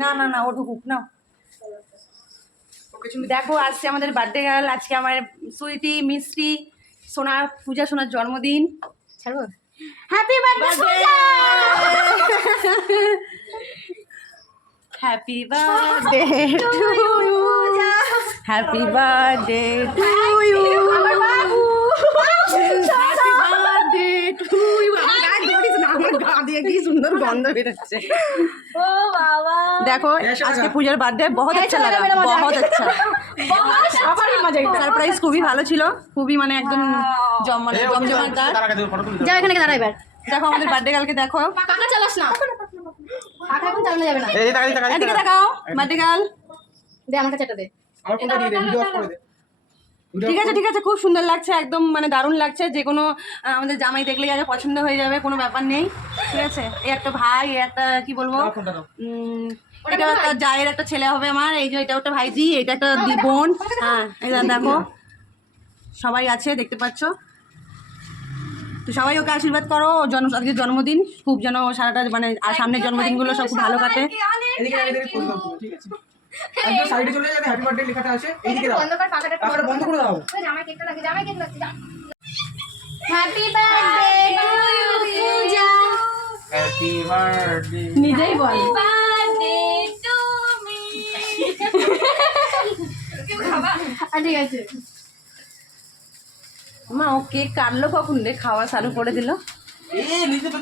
না না না, ও ঢুকুক না। দেখো আজকে আমাদের বার্থডে গার্ল, আজকে আমার সুইটি মিষ্টি সোনার পূজা সোনার জন্মদিন। ছাড়বো? Happy birthday happy birthday to you, happy birthday to you, আমার বাবু, হ্যাপি বার্থডে টু ইউ। আমার গা দিয়ে কি সুন্দর গন্ধ বেরোচ্ছে। ओ बाबा देखो आज के पूजार बार्थडे बहुत अच्छा लगा, बहुत अच्छा। সারপ্রাইজ খুবই ভালো ছিল, খুবই মানে একদম জমজমাটদার। যাও এখানে দাঁড়া এবার। দেখো আমাদের বার্থডে গার্লকে দেখো। কাকা চালাস না, কাকা এখন চালানো যাবে না। এদিকে দেখাও বার্থডে গার্ল। দে আমার কাছে এটা দে। আমার ফোনটা দিয়ে দে, ভিডিও অফ করে দে। ঠিক আছে ঠিক আছে, খুব সুন্দর লাগছে, একদম মানে দারুণ লাগছে। যে কোনো আমাদের জামাই দেখলেই আগে পছন্দ হয়ে যাবে, কোনো ব্যাপার নেই। ঠিক আছে, এই একটা ভাই, এই একটা কি বলবো, দাও ফোনটা দাও। এটা একটা জায়ের একটা ছেলে হবে আমার, এই যে এটা একটা ভাইজি, এটা একটা বোন। হ্যাঁ এই দেখো সবাই আছে দেখতে পাচ্ছ। তো সবাই ওকে আশীর্বাদ করো, আজকে জন্মদিন, খুব যেন সারাটা মানে আর সামনের জন্মদিনগুলো সব খুব ভালো কাটে। এদিকে এদিকে ফোন দাও তুমি, ঠিক আছে? একদম সাইডে চলে যাবে, হ্যাপি বার্থডে লেখাটা আছে এইদিকে দাও। বন্ধ কর, পাখাটা পাখাটা বন্ধ করে দাও। ওই জামাই কেকটা লাগে, জামাই কেক লাগছে। Happy birthday to you Puja, happy birthday. নিজেই বল। Birthday to me. ঠিক আছে। মা ও কেক কাটলো কখন রে, খাওয়া চালু করে দিল। নিচে তো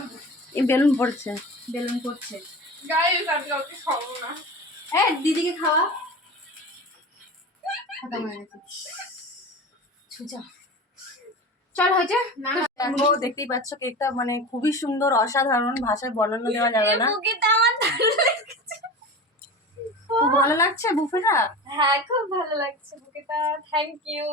এই বেলুন পড়ছে। বেলুন করছে গাইস, আমি কাউকে খাবো না। দিদিকে খাওয়া। খতম হয়ে গেছে। ছুচা চল হয়েছে না। দেখো দেখতেই পাচ্ছ কেকটা মানে খুবই সুন্দর, অসাধারণ, ভাষায় বর্ণনা দেওয়া যাবে না। বুকেটা আমার দারুণ লাগছে। খুব ভালো লাগছে বুফেটা। হ্যাঁ খুব ভালো লাগছে বুকেটা, থ্যাংক ইউ।